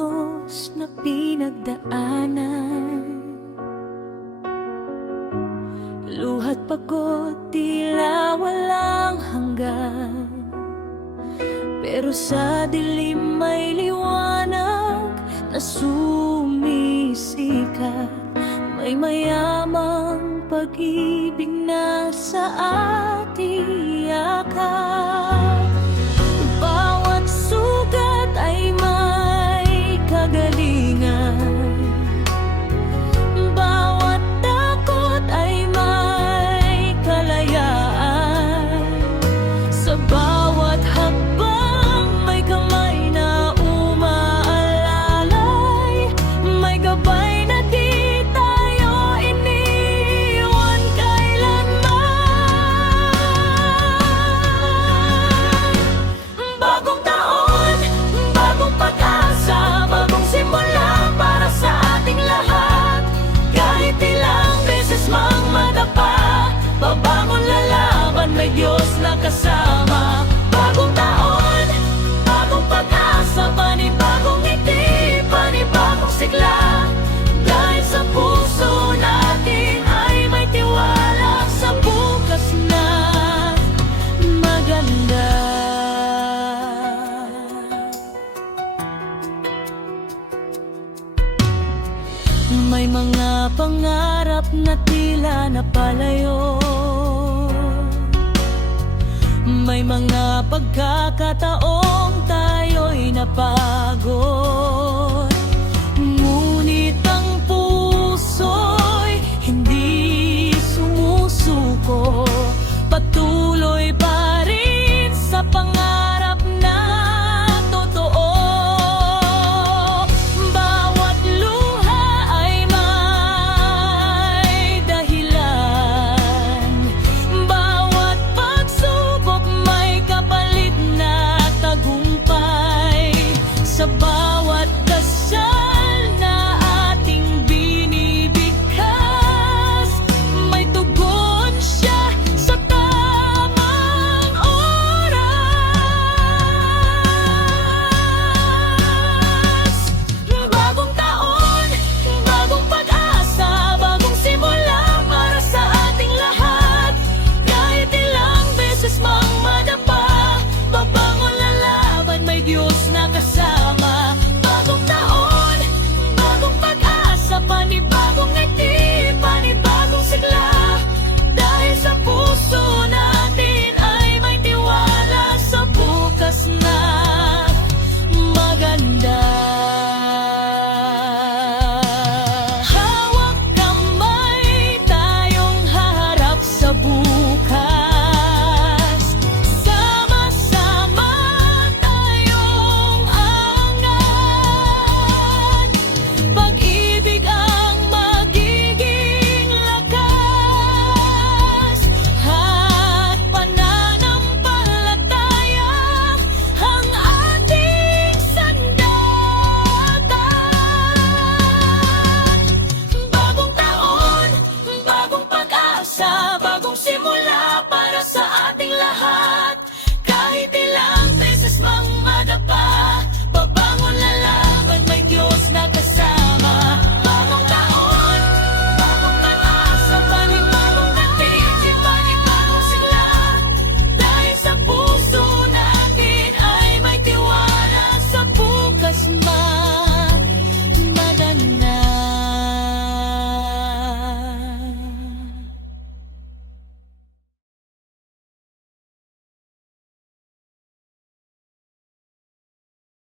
dalos na pinagdaanan, luha't pagod tila walang hanggan. Pero sa dilim may liwanag na sumisikat, may mayamang pag-ibig na sa ating yakap. Bawat sugat ay may kagalingan, bawat takot ay may kalayaan. Sa bawat hakbang may kamay na umaalalay, may gabay na di tayo iniwan kailanman. Bagong taon, bagong pag-asa, bagong simula para sa ating lahat. Kahit ilang beses mang madapa, babangon lalaban, may Diyos na kasama. Bagong taon, bagong pag-asa, panibagong ngiti, panibagong sigla. Dahil sa puso natin ay may tiwala sa bukas na maganda. May mga pangarap na tila napalayo, may mga pagkakataong tayo'y napagod. Ngunit ang puso'y hindi sumusuko, patuloy pa rin sa pangarap na totoo. Bawat luha ay may dahilan, bawat pagsubok may kapalit na tagumpay. Sa bawat dasal na ating binibigkas, may tugon siya sa tamang oras. Bagong taon, bagong pag-asa, bagong simula para sa ating lahat. Kahit ilang beses mang madapa, babangon lalaban, may Diyos na kasama.